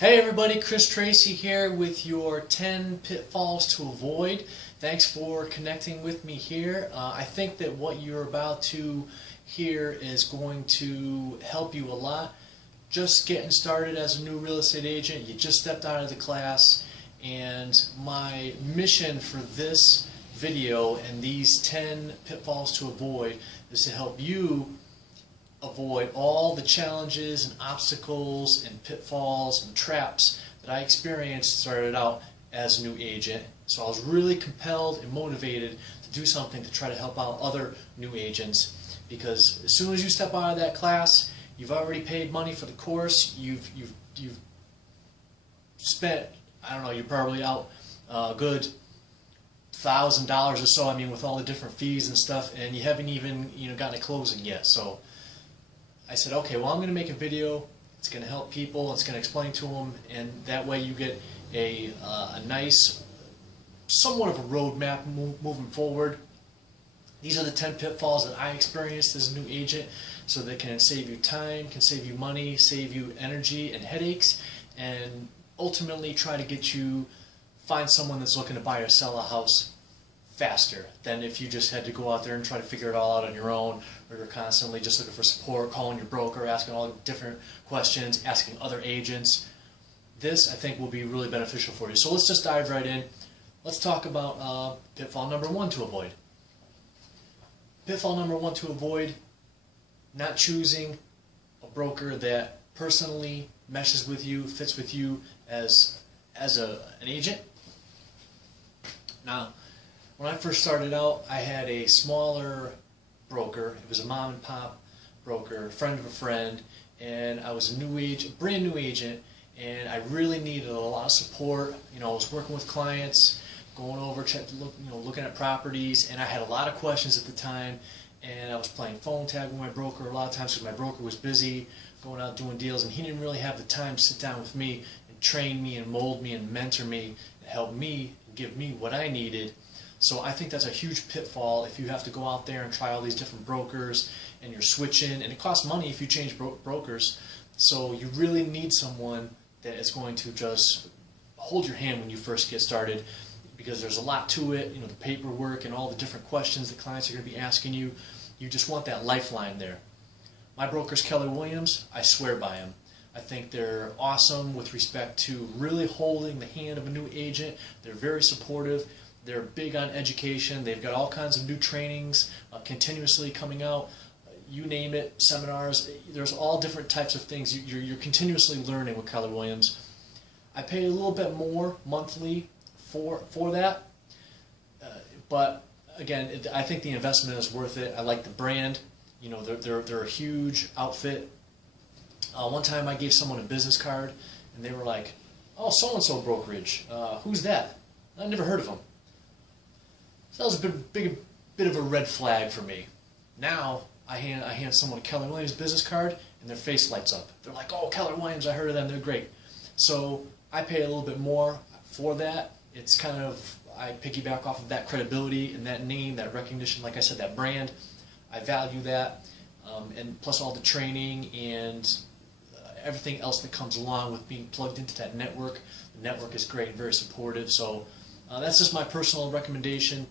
Hey everybody, Chris Tracy here with your 10 pitfalls to avoid. Thanks for connecting with me here. I think that what you're about to hear is going to help you a lot. Just getting started as a new real estate agent, you just stepped out of the class, and my mission for this video and these 10 pitfalls to avoid is to help you avoid all the challenges and obstacles and pitfalls and traps that I experienced started out as a new agent. So I was really compelled and motivated to do something to try to help out other new agents, because as soon as you step out of that class, you've already paid money for the course, you've spent, I don't know, you're probably out a good $1,000 or so, I mean, with all the different fees and stuff, and you haven't even gotten a closing yet. So I said, okay, well, I'm going to make a video. It's going to help people. It's going to explain to them, and that way you get a nice, somewhat of a roadmap moving forward. These are the 10 pitfalls that I experienced as a new agent, so they can save you time, can save you money, save you energy and headaches, and ultimately try to get you find someone that's looking to buy or sell a house faster than if you just had to go out there and try to figure it all out on your own, or you're constantly just looking for support, calling your broker, asking all different questions, asking other agents. This, I think, will be really beneficial for you. So let's just dive right in. Let's talk about pitfall number 1 to avoid. Pitfall number 1 to avoid: not choosing a broker that personally meshes with you, fits with you as an agent. Now, when I first started out, I had a smaller broker. It was a mom and pop broker, friend of a friend, and I was a brand new agent, and I really needed a lot of support. I was working with clients, going over, looking at properties, and I had a lot of questions at the time, and I was playing phone tag with my broker a lot of times because my broker was busy going out doing deals, and he didn't really have the time to sit down with me and train me and mold me and mentor me and help me and give me what I needed. So I think that's a huge pitfall if you have to go out there and try all these different brokers and you're switching, and it costs money if you change brokers. So you really need someone that is going to just hold your hand when you first get started, because there's a lot to it, the paperwork and all the different questions the clients are going to be asking you. You just want that lifeline there. My broker's Keller Williams. I swear by him. I think they're awesome with respect to really holding the hand of a new agent. They're very supportive. They're big on education. They've got all kinds of new trainings continuously coming out. You name it, seminars. There's all different types of things. You're continuously learning with Keller Williams. I pay a little bit more monthly for that, but again, I think the investment is worth it. I like the brand. They're a huge outfit. One time I gave someone a business card, and they were like, "Oh, so-and-so brokerage. Who's that? I never heard of them." So that was a bit of a red flag for me. Now I hand someone a Keller Williams business card, and their face lights up. They're like, "Oh, Keller Williams, I heard of them. They're great." So I pay a little bit more for that. It's kind of, I piggyback off of that credibility and that name, that recognition. Like I said, that brand. I value that, and plus all the training and everything else that comes along with being plugged into that network. The network is great and very supportive. So that's just my personal recommendation.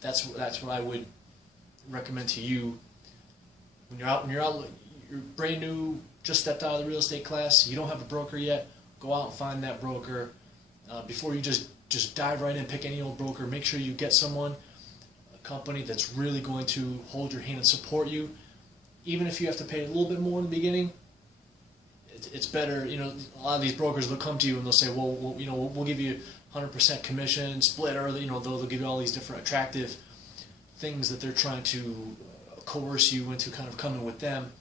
That's what I would recommend to you when you're brand new, just stepped out of the real estate class. You don't have a broker yet. Go out and find that broker before you just dive right in. Pick any old broker. Make sure you get someone, a company that's really going to hold your hand and support you, even if you have to pay a little bit more in the beginning. It's better. A lot of these brokers will come to you and they'll say, well, we'll give you 100% commission split, or they'll give you all these different attractive things that they're trying to coerce you into kind of coming with them.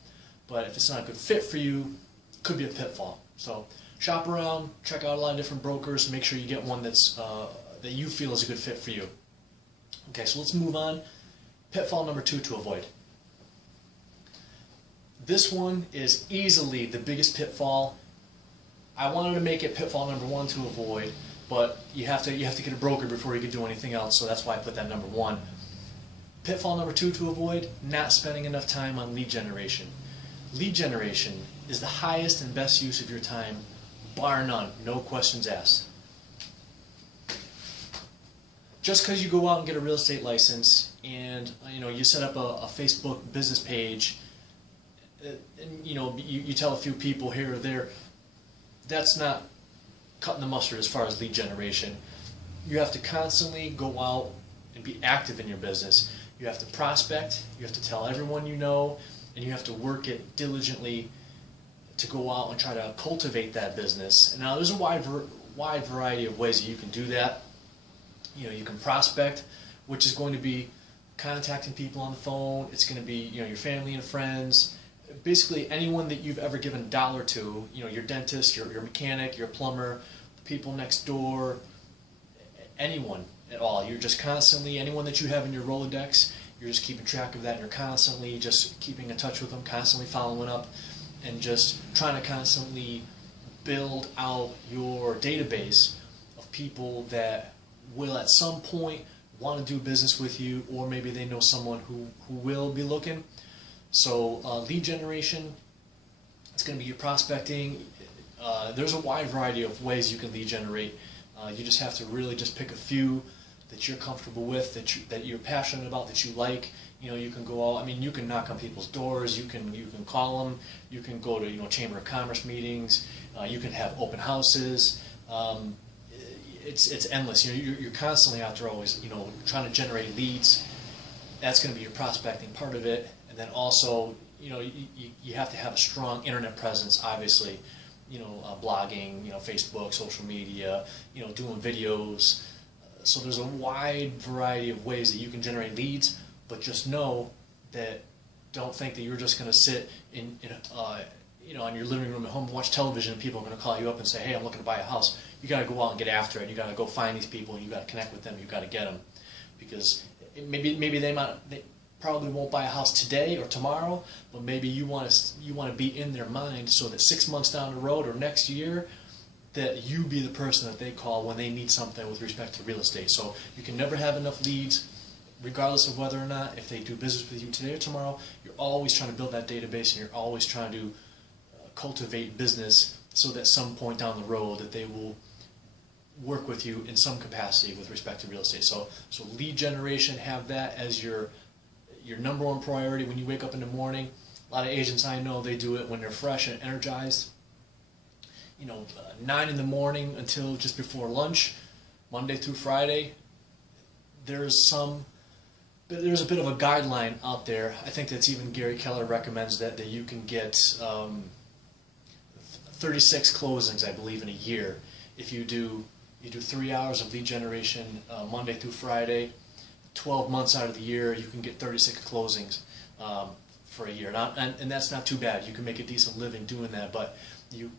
But if it's not a good fit for you, it could be a pitfall. So shop around, check out a lot of different brokers, make sure you get one that's that you feel is a good fit for you. Okay, so let's move on. Pitfall number 2 to avoid. This one is easily the biggest pitfall. I wanted to make it pitfall number 1 to avoid, but you have to get a broker before you can do anything else, so that's why I put that number 1. Pitfall number 2 to avoid: not spending enough time on lead generation. Lead generation is the highest and best use of your time bar none, no questions asked. Just because you go out and get a real estate license and you set up a Facebook business page, and you tell a few people here or there, that's not cutting the mustard as far as lead generation. You have to constantly go out and be active in your business. You have to prospect, you have to tell everyone you know, and you have to work it diligently to go out and try to cultivate that business. And now there's a wide variety of ways that you can do that. You can prospect, which is going to be contacting people on the phone. It's going to be your family and friends, basically anyone that you've ever given a dollar to. Your dentist, your mechanic, your plumber, the people next door, anyone at all. You're just constantly, anyone that you have in your Rolodex, you're just keeping track of that. And you're constantly just keeping in touch with them, constantly following up, and just trying to constantly build out your database of people that will at some point want to do business with you, or maybe they know someone who will be looking. So lead generation, it's going to be your prospecting. There's a wide variety of ways you can lead generate. You just have to really just pick a few that you're comfortable with, that you're passionate about, that you like. You can go out. I mean, you can knock on people's doors. You can call them. You can go to Chamber of Commerce meetings. You can have open houses. It's endless. You're constantly out there, always trying to generate leads. That's going to be your prospecting part of it. And then also, you have to have a strong internet presence, obviously. Blogging, Facebook, social media, doing videos. So there's a wide variety of ways that you can generate leads, but just know that, don't think that you're just going to sit in your living room at home and watch television and people are going to call you up and say, hey, I'm looking to buy a house. You got to go out and get after it. You got to go find these people and you got to connect with them. You got to get them, because maybe they probably won't buy a house today or tomorrow, but maybe you want to be in their mind so that 6 months down the road or next year, that you be the person that they call when they need something with respect to real estate. So you can never have enough leads, regardless of whether or not, if they do business with you today or tomorrow. You're always trying to build that database, and you're always trying to cultivate business so that some point down the road that they will work with you in some capacity with respect to real estate. So lead generation, have that as your number one priority when you wake up in the morning. A lot of agents I know, they do it when they're fresh and energized. 9 in the morning until just before lunch, Monday through Friday. There's a bit of a guideline out there. I think that's even Gary Keller recommends that you can get 36 closings, I believe, in a year. If you do 3 hours of lead generation Monday through Friday, 12 months out of the year, you can get 36 closings for a year. And that's not too bad. You can make a decent living doing that, but you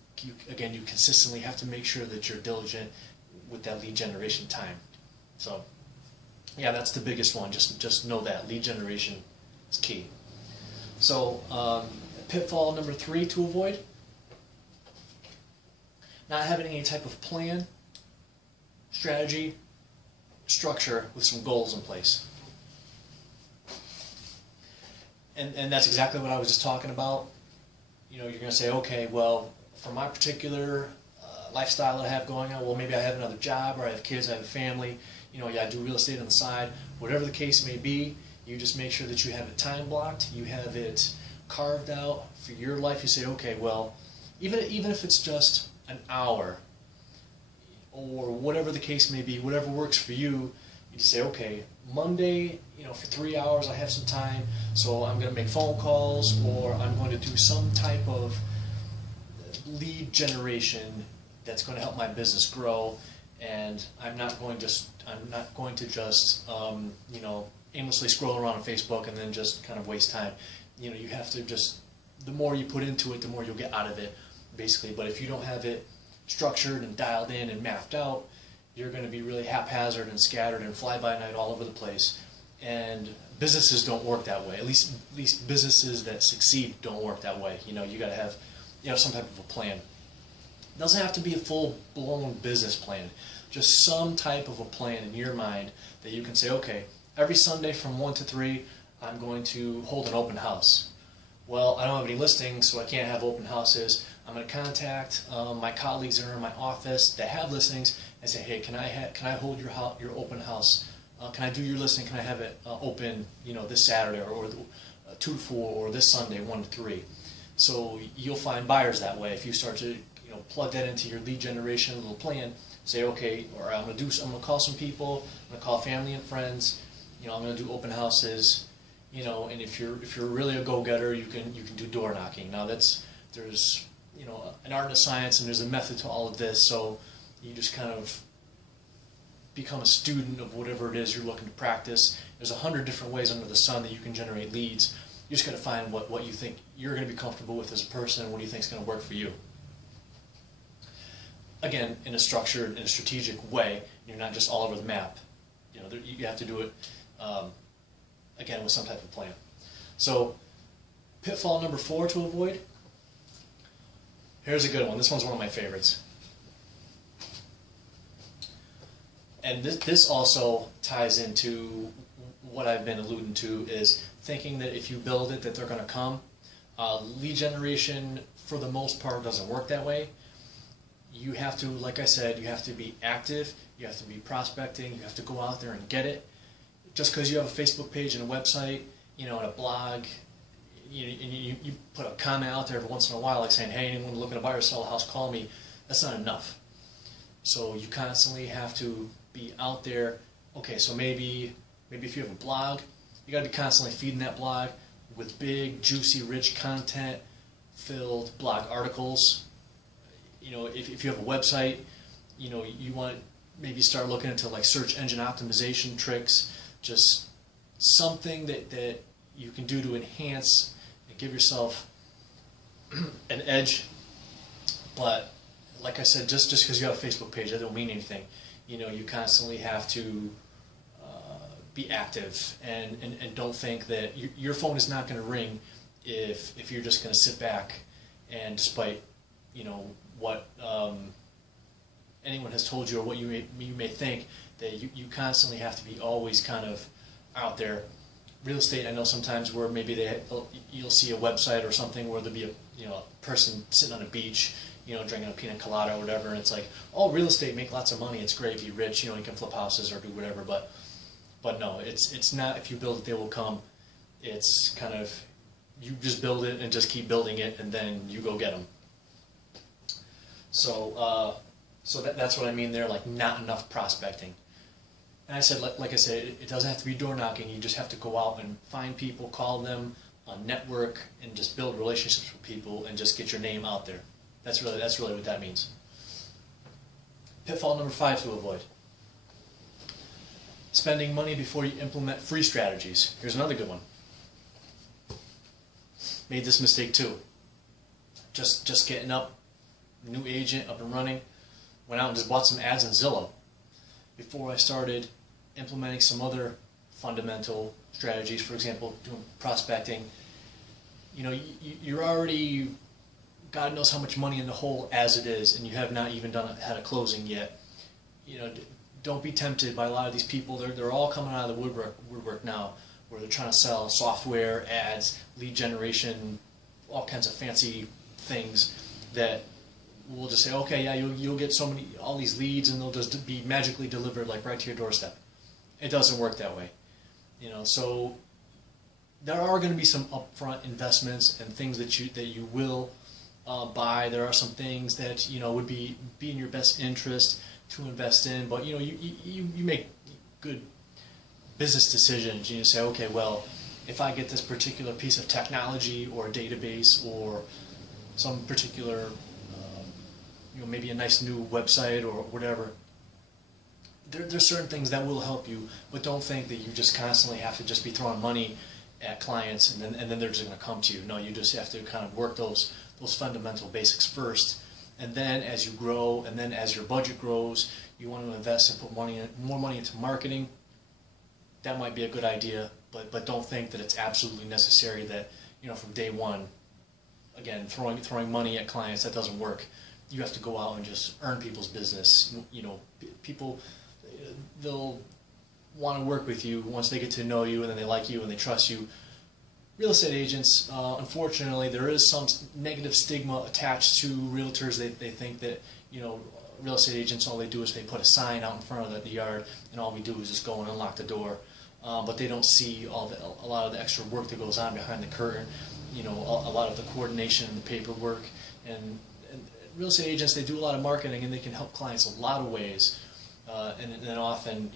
consistently have to make sure that you're diligent with that lead generation time. So yeah, that's the biggest one. Just know that lead generation is key. So pitfall number 3 to avoid: not having any type of plan, strategy, structure with some goals in place. And that's exactly what I was just talking about. You're going to say, okay, well, for my particular lifestyle that I have going on, well, maybe I have another job, or I have kids, I have a family, I do real estate on the side. Whatever the case may be, you just make sure that you have it time blocked, you have it carved out for your life. You say, okay, well, even if it's just an hour, or whatever the case may be, whatever works for you, you just say, okay, Monday, for 3 hours I have some time, so I'm going to make phone calls, or I'm going to do some type of lead generation that's going to help my business grow, and I'm not going to just aimlessly scroll around on Facebook and then just kind of waste time. You have to the more you put into it, the more you'll get out of it, basically. But if you don't have it structured and dialed in and mapped out, you're going to be really haphazard and scattered and fly-by-night all over the place. And businesses don't work that way. At least businesses that succeed don't work that way. You got to have some type of a plan. It doesn't have to be a full-blown business plan. Just some type of a plan in your mind that you can say, okay, every Sunday from 1 to 3, I'm going to hold an open house. Well, I don't have any listings, so I can't have open houses. I'm going to contact my colleagues that are in my office that have listings and say, hey, can I hold your open house? Can I do your listing? Can I have it open, this Saturday or 2 to 4 or this Sunday 1 to 3? So you'll find buyers that way if you start to plug that into your lead generation little plan. Say, okay, or I'm gonna call some people. I'm gonna call family and friends. I'm gonna do open houses. And if you're really a go-getter, you can do door knocking. Now there's an art and a science, and there's a method to all of this. So you just kind of become a student of whatever it is you're looking to practice. There's 100 different ways under the sun that you can generate leads. You just got to find what you think you're going to be comfortable with as a person, and what do you think is going to work for you. Again, in a structured, in a strategic way. You're not just all over the map. You have to do it again with some type of plan. So, pitfall number 4 to avoid. Here's a good one. This one's one of my favorites. And this also ties into what I've been alluding to, is thinking that if you build it, that they're going to come. Lead generation, for the most part, doesn't work that way. You have to, like I said, you have to be active, you have to be prospecting, you have to go out there and get it. Just because you have a Facebook page and a website, and a blog, you put a comment out there every once in a while, like saying, hey, anyone looking to buy or sell a house, call me. That's not enough. So you constantly have to be out there. Okay, so maybe if you have a blog, you got to be constantly feeding that blog with big, juicy, rich content filled blog articles. If you have a website, you want to maybe start looking into like search engine optimization tricks, just something that you can do to enhance and give yourself an edge. But like I said, just because you have a Facebook page, that don't mean anything. You constantly have to be active, and don't think that your phone is not going to ring if you're just going to sit back and, despite what anyone has told you or what you may think, that you constantly have to be always kind of out there. Real estate, I know sometimes where maybe you'll see a website or something where there'll be a person sitting on a beach, drinking a pina colada or whatever, and it's like, oh, real estate, make lots of money, it's great, be rich, you can flip houses or do whatever. But no, it's not. If you build it, they will come. It's kind of, you just build it and just keep building it, and then you go get them. So that's what I mean there, like not enough prospecting. And I said, like I said, it doesn't have to be door knocking. You just have to go out and find people, call them, network, and just build relationships with people, and just get your name out there. That's really what that means. Pitfall number 5 to avoid: spending money before you implement free strategies. Here's another good one. Made this mistake too. Just getting up, new agent, up and running. Went out and just bought some ads on Zillow before I started implementing some other fundamental strategies. For example, doing prospecting. You're already, God knows how much money in the hole as it is, and you have not even had a closing yet. Don't be tempted by a lot of these people. They're all coming out of the woodwork now, where they're trying to sell software, ads, lead generation, all kinds of fancy things that will just say, okay, yeah, you'll get all these leads, and they'll just be magically delivered like right to your doorstep. It doesn't work that way. So there are going to be some upfront investments and things that you will buy. There are some things that would be in your best interest to invest in, but you make good business decisions. You say, okay, well, if I get this particular piece of technology or a database or some particular maybe a nice new website or whatever, there's certain things that will help you, but don't think that you just constantly have to just be throwing money at clients and then they're just going to come to you. No, you just have to kind of work those fundamental basics first, and then as you grow, and then as your budget grows, you want to invest and put more money into marketing. That might be a good idea, but don't think that it's absolutely necessary that from day one, again, throwing money at clients, that doesn't work. You have to go out and just earn people's business. People, they'll want to work with you once they get to know you, and then they like you and they trust you. real estate agents, unfortunately, there is some negative stigma attached to realtors. They think that, real estate agents, all they do is they put a sign out in front of the yard, and all we do is just go and unlock the door. But they don't see a lot of the extra work that goes on behind the curtain. A lot of the coordination and the paperwork. And real estate agents, they do a lot of marketing, and they can help clients a lot of ways. And then often,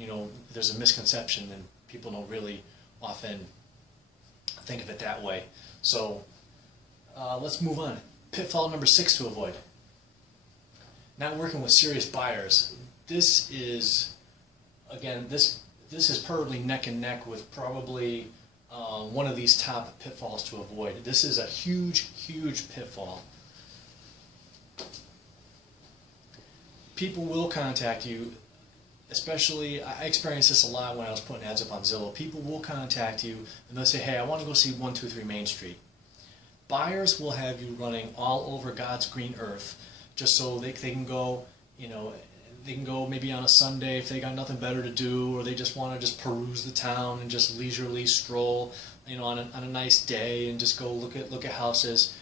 there's a misconception, and people don't really often think of it that way. So let's move on. Pitfall number 6 to avoid. Not working with serious buyers. This is, again, this is probably neck and neck with probably one of these top pitfalls to avoid. This is a huge, huge pitfall. People will contact you, especially, I experienced this a lot when I was putting ads up on Zillow. People will contact you and they'll say, hey, I want to go see 123 Main Street. Buyers will have you running all over God's green earth just so they can go, they can go maybe on a Sunday if they got nothing better to do, or they just want to just peruse the town and just leisurely stroll, on a nice day and just go look at houses.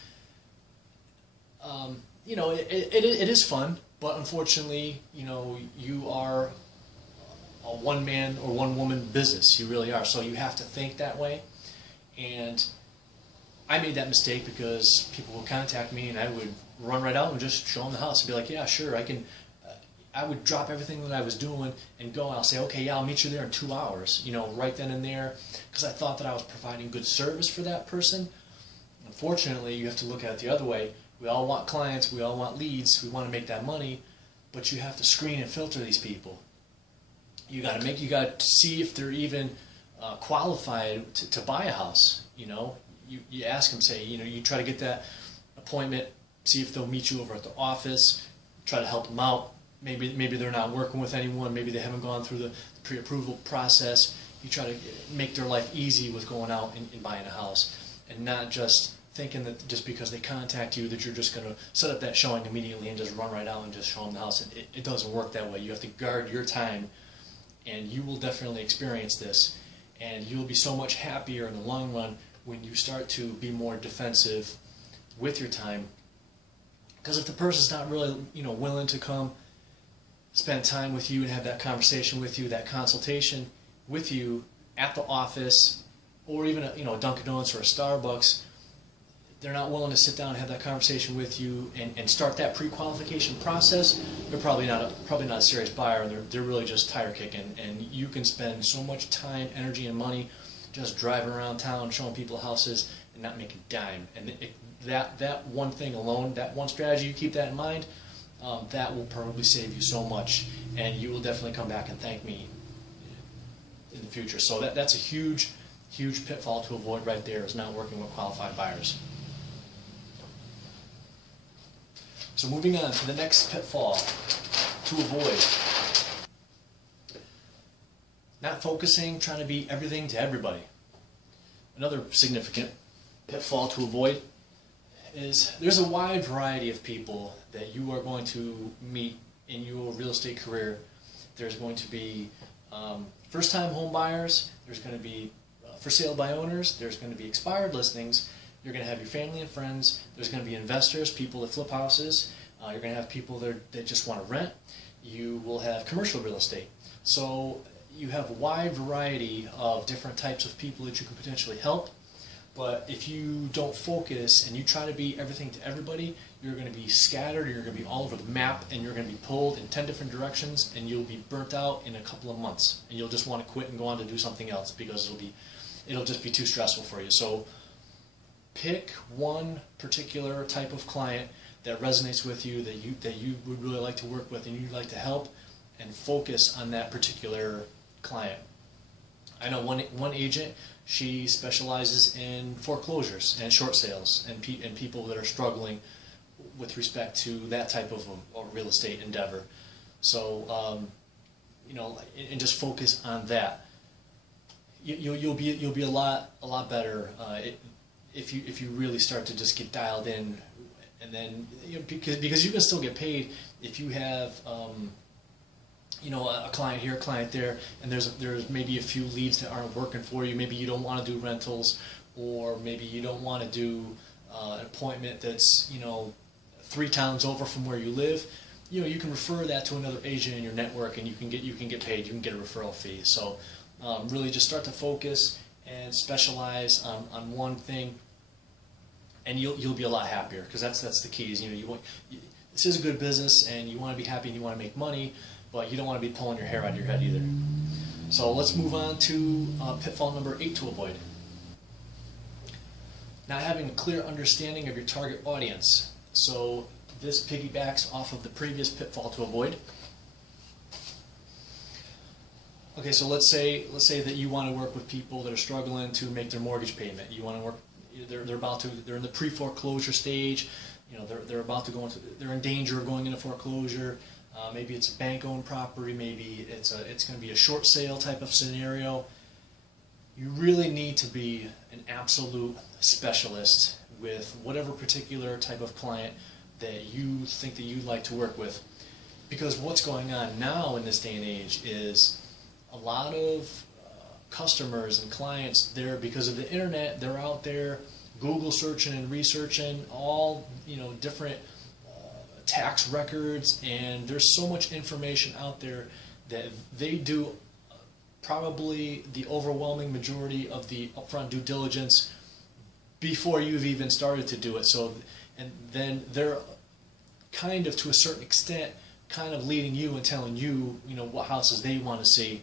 It is fun, but unfortunately, you are a one-man or one-woman business. You really are. So you have to think that way. And I made that mistake because people would contact me and I would run right out and just show them the house and be like, yeah, sure, I can. I would drop everything that I was doing and go, and I'll say, okay, yeah, I'll meet you there in 2 hours, right then and there, because I thought that I was providing good service for that person. Unfortunately, you have to look at it the other way. We all want clients, we all want leads, we want to make that money, but you have to screen and filter these people. You got to see if they're even qualified to buy a house. You ask them, say, you try to get that appointment, see if they'll meet you over at the office, try to help them out. Maybe they're not working with anyone, maybe they haven't gone through the pre-approval process. You try to make their life easy with going out and buying a house, and not just thinking that just because they contact you that you're just going to set up that showing immediately and just run right out and just show them the house. It doesn't work that way. You have to guard your time, and you will definitely experience this, and you'll be so much happier in the long run when you start to be more defensive with your time. Because if the person's not really willing to come spend time with you and have that conversation with you, that consultation with you at the office, or even a Dunkin' Donuts or a Starbucks, they're not willing to sit down and have that conversation with you and start that pre-qualification process, they're probably not a serious buyer. They're really just tire kicking, and you can spend so much time, energy, and money just driving around town showing people houses and not making a dime. And that one thing alone, that one strategy, you keep that in mind, that will probably save you so much, and you will definitely come back and thank me in the future. So that's a huge, huge pitfall to avoid right there, is not working with qualified buyers. So moving on to the next pitfall to avoid. Not focusing, trying to be everything to everybody. Another significant pitfall to avoid is there's a wide variety of people that you are going to meet in your real estate career. There's going to be first-time home buyers, there's going to be for sale by owners, there's going to be expired listings, you're going to have your family and friends, there's going to be investors, people that flip houses, you're going to have people that just want to rent, you will have commercial real estate. So you have a wide variety of different types of people that you can potentially help. But if you don't focus and you try to be everything to everybody, you're going to be scattered, you're going to be all over the map, and you're going to be pulled in 10 different directions, and you'll be burnt out in a couple of months. And you'll just want to quit and go on to do something else because it'll just be too stressful for you. So pick one particular type of client that resonates with you, that you would really like to work with and you'd like to help, and focus on that particular client. I know one agent, she specializes in foreclosures and short sales and people that are struggling with respect to that type of a real estate endeavor. So and just focus on that. You'll be a lot better if you really start to just get dialed in, and then because you can still get paid if you have a client here, a client there, and there's maybe a few leads that aren't working for you. Maybe you don't want to do rentals, or maybe you don't want to do an appointment that's 3 towns over from where you live, you can refer that to another agent in your network, and you can get paid. You can get a referral fee. So really just start to focus and specialize on one thing, and you'll be a lot happier, because that's the key. Is this is a good business, and you want to be happy and you want to make money, but you don't want to be pulling your hair out of your head either. So let's move on to pitfall number 8 to avoid. Not having a clear understanding of your target audience. So this piggybacks off of the previous pitfall to avoid. Okay, so let's say that you want to work with people that are struggling to make their mortgage payment. You want to work. They're in the pre-foreclosure stage. They're about to go into. They're in danger of going into foreclosure. Maybe it's a bank-owned property. Maybe it's going to be a short sale type of scenario. You really need to be an absolute specialist with whatever particular type of client that you think that you'd like to work with. Because what's going on now in this day and age is a lot of customers and clients, because of the internet, they're out there Google searching and researching all different tax records, and there's so much information out there that they do probably the overwhelming majority of the upfront due diligence before you've even started to do it. So, and then they're kind of, to a certain extent, kind of leading you and telling you, what houses they want to see.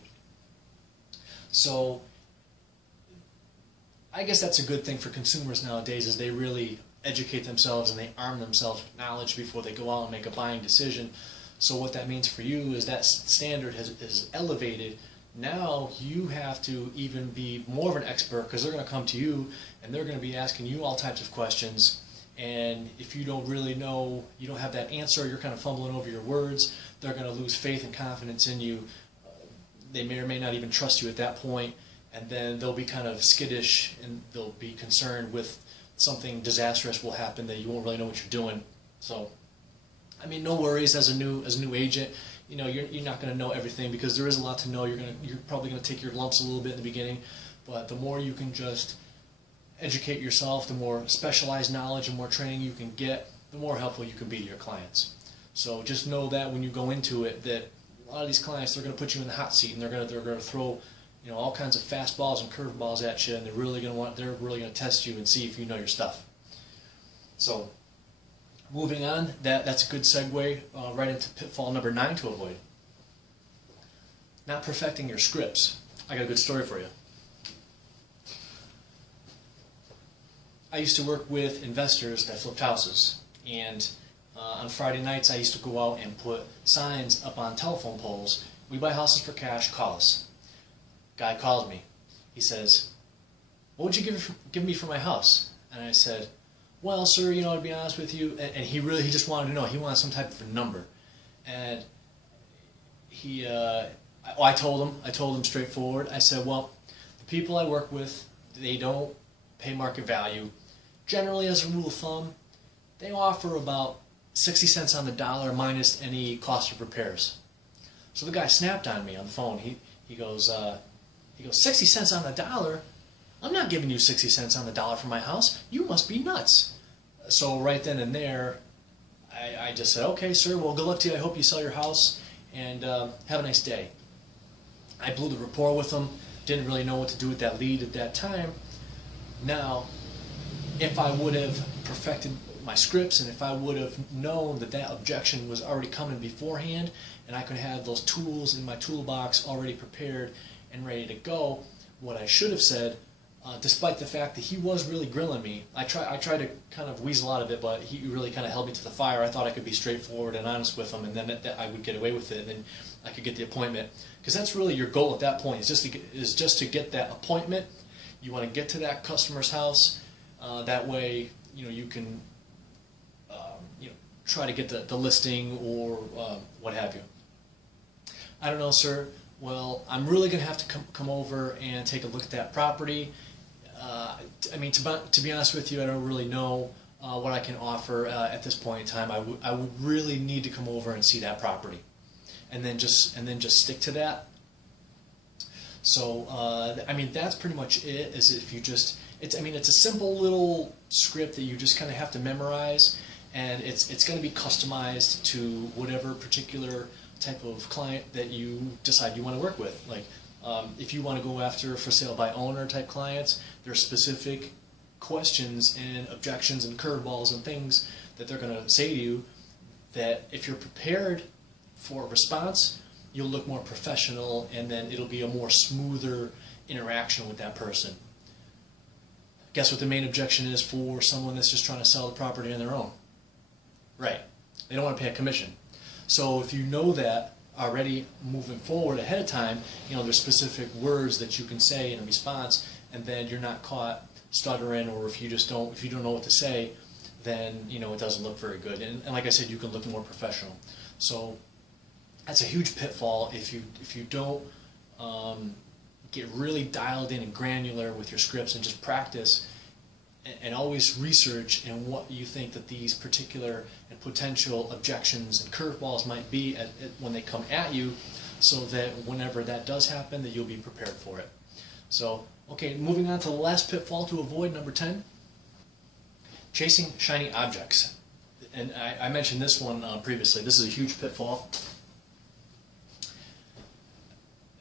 So I guess that's a good thing for consumers nowadays, is they really educate themselves and they arm themselves with knowledge before they go out and make a buying decision. So what that means for you is that standard is elevated. Now you have to even be more of an expert, because they're going to come to you and they're going to be asking you all types of questions. And if you don't really know, you don't have that answer, you're kind of fumbling over your words, they're going to lose faith and confidence in you. They may or may not even trust you at that point, and then they'll be kind of skittish, and they'll be concerned with something disastrous will happen that you won't really know what you're doing. So, I mean, no worries as a new agent. You're not going to know everything, because there is a lot to know. You're probably going to take your lumps a little bit in the beginning, but the more you can just educate yourself, the more specialized knowledge and more training you can get, the more helpful you can be to your clients. So just know that when you go into it, that a lot of these clients, they're going to put you in the hot seat, and they're going to throw all kinds of fastballs and curveballs at you, and they're really going to test you and see if you know your stuff. So moving on, that's a good segue right into pitfall number 9 to avoid. Not perfecting your scripts. I got a good story for you. I used to work with investors that flipped houses, and on Friday nights I used to go out and put signs up on telephone poles. We buy houses for cash, call us. Guy calls me. He says, "What would you give me for my house?" And I said, "Well, sir, to be honest with you," and he just wanted to know. He wanted some type of a number, and I told him straightforward. I said, "Well, the people I work with, they don't pay market value. Generally, as a rule of thumb, they offer about 60 cents on the dollar minus any cost of repairs." So the guy snapped on me on the phone. He goes, 60 cents on the dollar? I'm not giving you 60 cents on the dollar for my house. You must be nuts. So right then and there, I just said, "Okay, sir, well, good luck to you. I hope you sell your house, and have a nice day." I blew the rapport with him. Didn't really know what to do with that lead at that time. Now, if I would have perfected my scripts, and if I would have known that objection was already coming beforehand, and I could have those tools in my toolbox already prepared and ready to go, what I should have said, despite the fact that he was really grilling me, I tried to kind of weasel out of it, but he really kind of held me to the fire. I thought I could be straightforward and honest with him, and then that I would get away with it, and then I could get the appointment. Because that's really your goal at that point, is just to get that appointment. You want to get to that customer's house. That way, you can try to get the listing or what have you. "I don't know, sir. Well, I'm really going to have to come over and take a look at that property. I mean, to be honest with you, I don't really know what I can offer at this point in time. I would really need to come over and see that property, and then just stick to that." So I mean, that's pretty much it. Is if you just, I mean, it's a simple little script that you just kind of have to memorize, and it's going to be customized to whatever particular type of client that you decide you want to work with. Like, if you want to go after for sale by owner type clients, there are specific questions and objections and curveballs and things that they're going to say to you that if you're prepared for a response, you'll look more professional, and then it'll be a more smoother interaction with that person. Guess what the main objection is for someone that's just trying to sell the property on their own? Right. They don't want to pay a commission. So if you know that already moving forward ahead of time, you know, there's specific words that you can say in a response, and then you're not caught stuttering, or if you don't know what to say, then, you know, it doesn't look very good. And like I said, you can look more professional. So that's a huge pitfall if you don't get really dialed in and granular with your scripts and just practice and always research and what you think that these particular and potential objections and curveballs might be when they come at you, so that whenever that does happen, that you'll be prepared for it. So, okay, moving on to the last pitfall to avoid, number 10, chasing shiny objects. And I mentioned this one previously. This is a huge pitfall.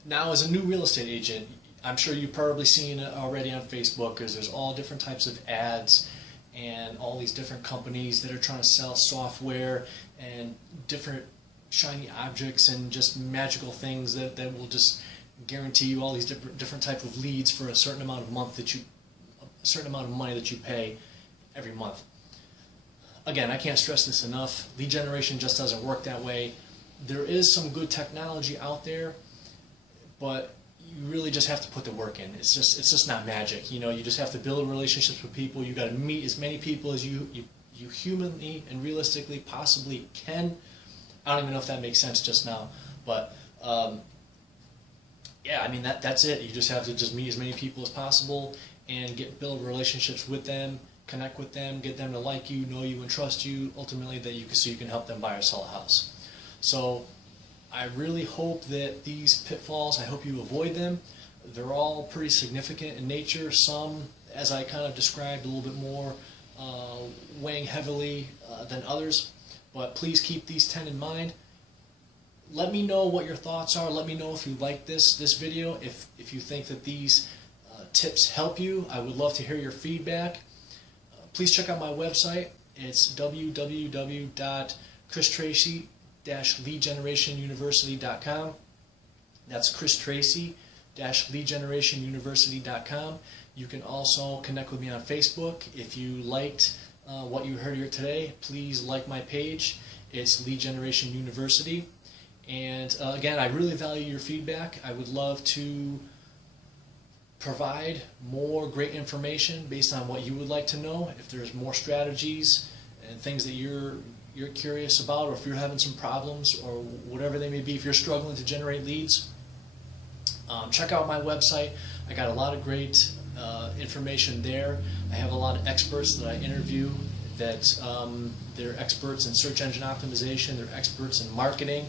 Now, as a new real estate agent, I'm sure you've probably seen it already on Facebook, because there's all different types of ads and all these different companies that are trying to sell software and different shiny objects and just magical things that will just guarantee you all these different type of leads for a certain amount of money that you pay every month. Again, I can't stress this enough. Lead generation just doesn't work that way. There is some good technology out there, but you really just have to put the work in. It's just not magic. You know, you just have to build relationships with people. You got to meet as many people as you humanly and realistically possibly can. I don't even know if that makes sense just now, but yeah, I mean that's it. You just have to just meet as many people as possible and build relationships with them, connect with them, get them to like you, know you, and trust you. Ultimately, so you can help them buy or sell a house. So I really hope that these pitfalls, I hope you avoid them. They're all pretty significant in nature. Some, as I kind of described, a little bit more weighing heavily than others. But please keep these 10 in mind. Let me know what your thoughts are. Let me know if you like this video. If you think that these tips help you, I would love to hear your feedback. Please check out my website. It's www.christracy-leadgenerationuniversity.com. That's christracy-leadgenerationuniversity.com. You can also connect with me on Facebook. If you liked what you heard here today, please like my page. It's Lead Generation University. And again, I really value your feedback. I would love to provide more great information based on what you would like to know. If there's more strategies and things that you're curious about, or if you're having some problems or whatever they may be, if you're struggling to generate leads, check out my website. I got a lot of great information there. I have a lot of experts that I interview that they're experts in search engine optimization, they're experts in marketing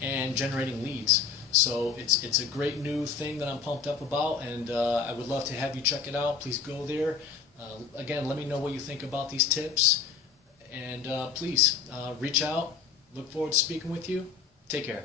and generating leads. So it's a great new thing that I'm pumped up about, and I would love to have you check it out. Please go there. Again, let me know what you think about these tips, and please reach out. Look forward to speaking with you. Take care.